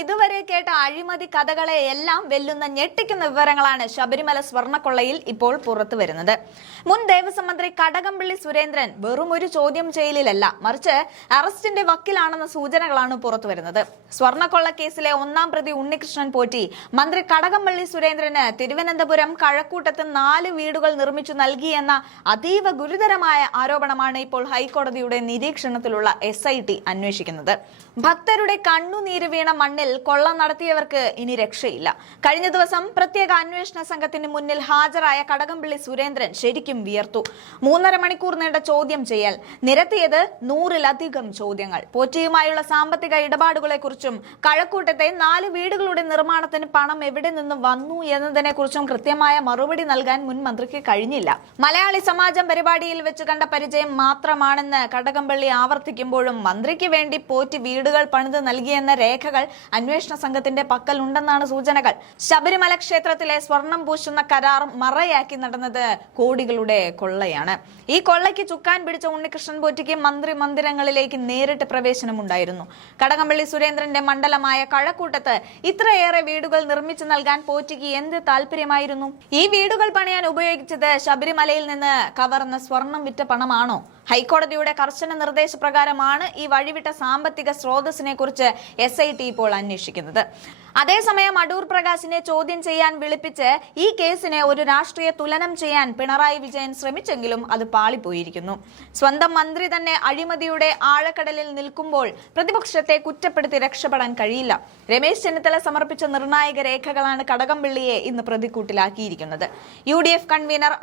ഇതുവരെ കേട്ട അഴിമതി കഥകളെ എല്ലാം വെല്ലുന്ന ഞെട്ടിക്കുന്ന വിവരങ്ങളാണ് ശബരിമല സ്വർണ്ണക്കൊള്ളയിൽ ഇപ്പോൾ പുറത്തു വരുന്നത്. മുൻ ദേവസ്വം മന്ത്രി കടകംപള്ളി സുരേന്ദ്രൻ വെറും ഒരു ചോദ്യം ചെയ്യലിലല്ല, മറിച്ച് അറസ്റ്റിന്റെ വക്കിലാണെന്ന സൂചനകളാണ് പുറത്തു വരുന്നത്. സ്വർണ്ണക്കൊള്ള കേസിലെ ഒന്നാം പ്രതി ഉണ്ണികൃഷ്ണൻ പോറ്റി മന്ത്രി കടകംപള്ളി സുരേന്ദ്രന് തിരുവനന്തപുരം കഴക്കൂട്ടത്ത് 4 വീടുകൾ നിർമ്മിച്ചു നൽകിയെന്ന അതീവ ഗുരുതരമായ ആരോപണമാണ് ഇപ്പോൾ ഹൈക്കോടതിയുടെ നിരീക്ഷണത്തിലുള്ള SIT അന്വേഷിക്കുന്നത്. ഭക്തരുടെ കണ്ണുനീര് വീണ മണ്ണിൽ കൊള്ള നടത്തിയവർക്ക് ഇനി രക്ഷയില്ല. കഴിഞ്ഞ ദിവസം പ്രത്യേക അന്വേഷണ സംഘത്തിന് മുന്നിൽ ഹാജരായ കടകംപള്ളി സുരേന്ദ്രൻ ശരിക്കും വിയർത്തു. 3.5 മണിക്കൂർ നീണ്ട ചോദ്യം ചെയ്യൽ, നിരത്തിയത് 100-ലധികം ചോദ്യങ്ങൾ. പോറ്റിയുമായുള്ള സാമ്പത്തിക ഇടപാടുകളെ കുറിച്ചും കഴക്കൂട്ടത്തെ 4 വീടുകളുടെ നിർമ്മാണത്തിന് പണം എവിടെ നിന്ന് വന്നു എന്നതിനെ കുറിച്ചും കൃത്യമായ മറുപടി നൽകാൻ മുൻ മന്ത്രിക്ക് കഴിഞ്ഞില്ല. മലയാളി സമാജം പരിപാടിയിൽ വെച്ച് കണ്ട പരിചയം മാത്രമാണെന്ന് കടകംപള്ളി ആവർത്തിക്കുമ്പോഴും മന്ത്രിക്ക് വേണ്ടി പോറ്റി വീടുകൾ പണിത് നൽകിയെന്ന രേഖകൾ അന്വേഷണ സംഘത്തിന്റെ പക്കലുണ്ടെന്നാണ് സൂചനകൾ. ശബരിമല ക്ഷേത്രത്തിലെ സ്വർണം പൂശുന്ന കരാർ മറയാക്കി നടന്നത് കോടികളുടെ കൊള്ളയാണ്. ഈ കൊള്ളയ്ക്ക് ചുക്കാൻ പിടിച്ച ഉണ്ണികൃഷ്ണൻ പോറ്റിക്ക് മന്ത്രിമന്ദിരങ്ങളിലേക്ക് നേരിട്ട് പ്രവേശനമുണ്ടായിരുന്നു. കടകംപള്ളി സുരേന്ദ്രന്റെ മണ്ഡലമായ കഴക്കൂട്ടത്ത് ഇത്രയേറെ വീടുകൾ നിർമ്മിച്ചു നൽകാൻ പോറ്റിക്ക് എന്ത് താല്പര്യമായിരുന്നു? ഈ വീടുകൾ പണിയാൻ ഉപയോഗിച്ചത് ശബരിമലയിൽ നിന്ന് കവർന്ന സ്വർണം വിറ്റ പണമാണോ? ഹൈക്കോടതിയുടെ കർശന നിർദ്ദേശപ്രകാരമാണ് ഈ വഴിവിട്ട സാമ്പത്തിക സ്രോതസ്സിനെ കുറിച്ച് SIT ഇപ്പോൾ അന്വേഷിക്കുന്നത്. അതേസമയം അടൂർ പ്രകാശിനെ ചോദ്യം ചെയ്യാൻ വിളിപ്പിച്ച് ഈ കേസിനെ ഒരു രാഷ്ട്രീയ തുലനം ചെയ്യാൻ പിണറായി വിജയൻ ശ്രമിച്ചെങ്കിലും അത് പാളിപ്പോയിരിക്കുന്നു. സ്വന്തം മന്ത്രി തന്നെ അഴിമതിയുടെ ആഴക്കടലിൽ നിൽക്കുമ്പോൾ പ്രതിപക്ഷത്തെ കുറ്റപ്പെടുത്തി രക്ഷപ്പെടാൻ കഴിയില്ല. രമേശ് ചെന്നിത്തല സമർപ്പിച്ച നിർണായക രേഖകളാണ് കടകംപള്ളിയെ ഇന്ന് പ്രതിക്കൂട്ടിലാക്കിയിരിക്കുന്നത്. UDF convener